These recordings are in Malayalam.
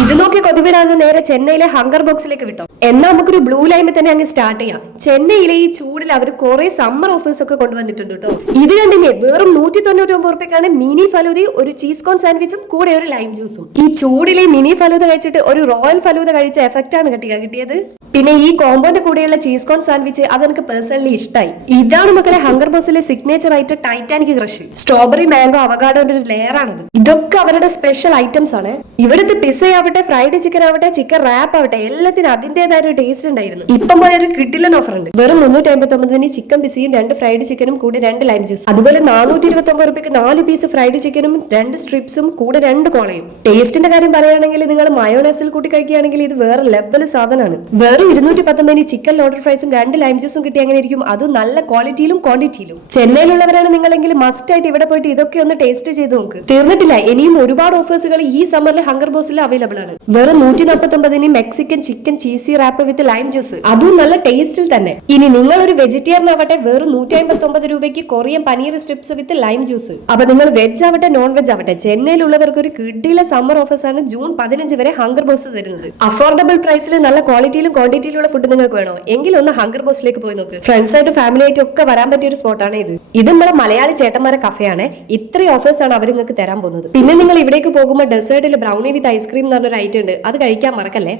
ഇത് നോക്കി കൊതിവിടാന്ന് നേരെ ചെന്നൈയിലെ ഹങ്കർ ബോക്സിലേക്ക് വിട്ടോ. എന്നാൽ നമുക്കൊരു ബ്ലൂ ലൈനിൽ തന്നെ അങ്ങ് സ്റ്റാർട്ട് ചെയ്യാം. ചെന്നൈയിലെ ഈ ചൂടിൽ അവർ കുറെ സമ്മർ ഓഫേഴ്സ് ഒക്കെ കൊണ്ടുവന്നിട്ടുണ്ട് കേട്ടോ. ഇത് കണ്ടില്ലേ, വെറും 199 റുപ്യക്കാണ് മിനി ഫലൂദയും ഒരു ചീസ് കോൺ സാൻഡ്വിച്ചും കൂടെ ഒരു ലൈം ജ്യൂസും. ഈ ചൂടിലെ മിനി ഫലൂദ കഴിച്ചിട്ട് ഒരു റോയൽ ഫലൂദ കഴിച്ച എഫക്റ്റ് ആണ് കിട്ടിയത്. പിന്നെ ഈ കോമ്പോന്റെ കൂടെയുള്ള ചീസ് കോൺ സാൻഡ്വിച്ച് അതെനിക്ക് പേഴ്സണലി ഇഷ്ടമായി. ഇതാണ് മക്കളെ ഹങ്കർ ബോക്സിലെ സിഗ്നേച്ചർ ആയിട്ട് ടൈറ്റാനിക് ക്രഷ്. സ്ട്രോബെറി മാംഗോ അവകാഡോന്റെ ഒരു ലെയർ ആണത്. ഇതൊക്കെ അവരുടെ സ്പെഷ്യൽ ഐറ്റംസ് ആണ്. ഇവിടുത്തെ പിസ്സ ആവട്ടെ, ഫ്രൈഡ് ചിക്കൻ ആവട്ടെ, ചിക്കൻ റാപ്പ് ആവട്ടെ, എല്ലാത്തിനും അതിന്റേതായ ഒരു ടേസ്റ്റ് ഉണ്ടായിരുന്നു. ഇപ്പം പോയൊരു കിഡിലൻ ഓഫർ ഉണ്ട്. വെറും 359 ചിക്കൻ പിസയും 2 ഫ്രൈഡ് ചിക്കനും കൂടെ 2 ലൈം ജ്യൂസ്. അതുപോലെ 429 റുപ്യക്ക് 4 പീസ് ഫ്രൈഡ് ചിക്കനും 2 സ്ട്രിപ്സും കൂടെ 2 കോളയും. ടേസ്റ്റിന്റെ കാര്യം പറയുകയാണെങ്കിൽ നിങ്ങൾ മയോണൈസിൽ കൂട്ടി കഴിക്കുകയാണെങ്കിൽ ഇത് വേറെ ലെവൽ സാധനമാണ്. വെറും 219 ചിക്കൻ ലോഡർ ഫ്രൈസും 2 ലൈം ജ്യൂസും കിട്ടി അങ്ങനെ ഇരിക്കും. അതും നല്ല ക്വാളിറ്റിയിലും ക്വാണ്ടിറ്റിയിലും. ചെന്നൈയിലുള്ളവരാണ് നിങ്ങളെങ്കിൽ മസ്റ്റ് ആയിട്ട് ഇവിടെ പോയിട്ട് ഇതൊക്കെ ഒന്ന് ടേസ്റ്റ് ചെയ്ത് നോക്ക്. തീർന്നിട്ടില്ല, ഇനിയും ഒരുപാട് ഓഫേഴ്സുകൾ ഈ സമ്മറിൽ ഹങ്കർ ബോക്സിൽ അവൈലബിൾ ആണ്. വെറും 149 മെക്സിക്കൻ ചിക്കൻ ചീസി റാപ്പ് വിത്ത് ലൈം ജ്യൂസ്, അതും നല്ല ടേസ്റ്റിൽ തന്നെ. ഇനി നിങ്ങൾ ഒരു വെജിറ്റേറിയൻ ആവട്ടെ, വെറും 159 രൂപയ്ക്ക് കൊറിയൻ പനീർ സ്ട്രിപ്സ് വിത്ത് ലൈം ജ്യൂസ്. അപ്പൊ നിങ്ങൾ വെജ് ആവട്ടെ നോൺ വെജ് ആവട്ടെ, ചെന്നൈയിലുള്ളവർക്ക് ഒരു കിഡിലെ സമ്മർ ഓഫേഴ്സ് ആണ് ജൂൺ 15 വരെ ഹങ്കർ ബോക്സ് തരുന്നത്. അഫോർഡബിൾ പ്രൈസിൽ നല്ല ക്വാളിറ്റിയിലും ക്വാണ്ടിറ്റിയിലുള്ള ഫുഡ് നിങ്ങൾക്ക് വേണോ എങ്കിൽ ഒന്ന് ഹങ്കർ ബോക്സിലേക്ക് പോയി നോക്ക്. ഫ്രണ്ട്സ് ആയിട്ട് ഫാമിലി ആയിട്ട് ഒക്കെ വരാൻ പറ്റിയ ഒരു സ്പോട്ടാണ് ഇത്. ഇത് നമ്മളെ മലയാളി ചേട്ടന്മാരെ കഫയാണ്. ഇത്രയും ഓഫേഴ്സ് ആണ് അവർ നിങ്ങൾക്ക് തരാൻ പോകുന്നത്. പിന്നെ നിങ്ങൾ ഇവിടേക്ക് പോകുമ്പോൾ ഡെസേർട്ടിൽ ബ്രൗണി വിത്ത് ഐസ്ക്രീം എന്ന് പറഞ്ഞൊരു ഐറ്റം ഉണ്ട്, അത് കഴിക്കാൻ മറക്കല്ലേ.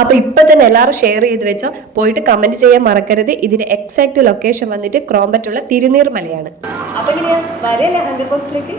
അപ്പൊ ഇപ്പൊ തന്നെ എല്ലാവരും ഷെയർ ചെയ്ത് വെച്ചോ. പോയിട്ട് കമന്റ് ചെയ്യാൻ മറക്കരുത്. ഇതിന്റെ എക്സാക്ട് ലൊക്കേഷൻ വന്നിട്ട് ക്രോംബറ്റുള്ള തിരുനീർമലയാണ്. അപ്പൊ ഇങ്ങനെയാ വരെയല്ലേ ഹങ്കർ ബോക്സിലേക്ക്.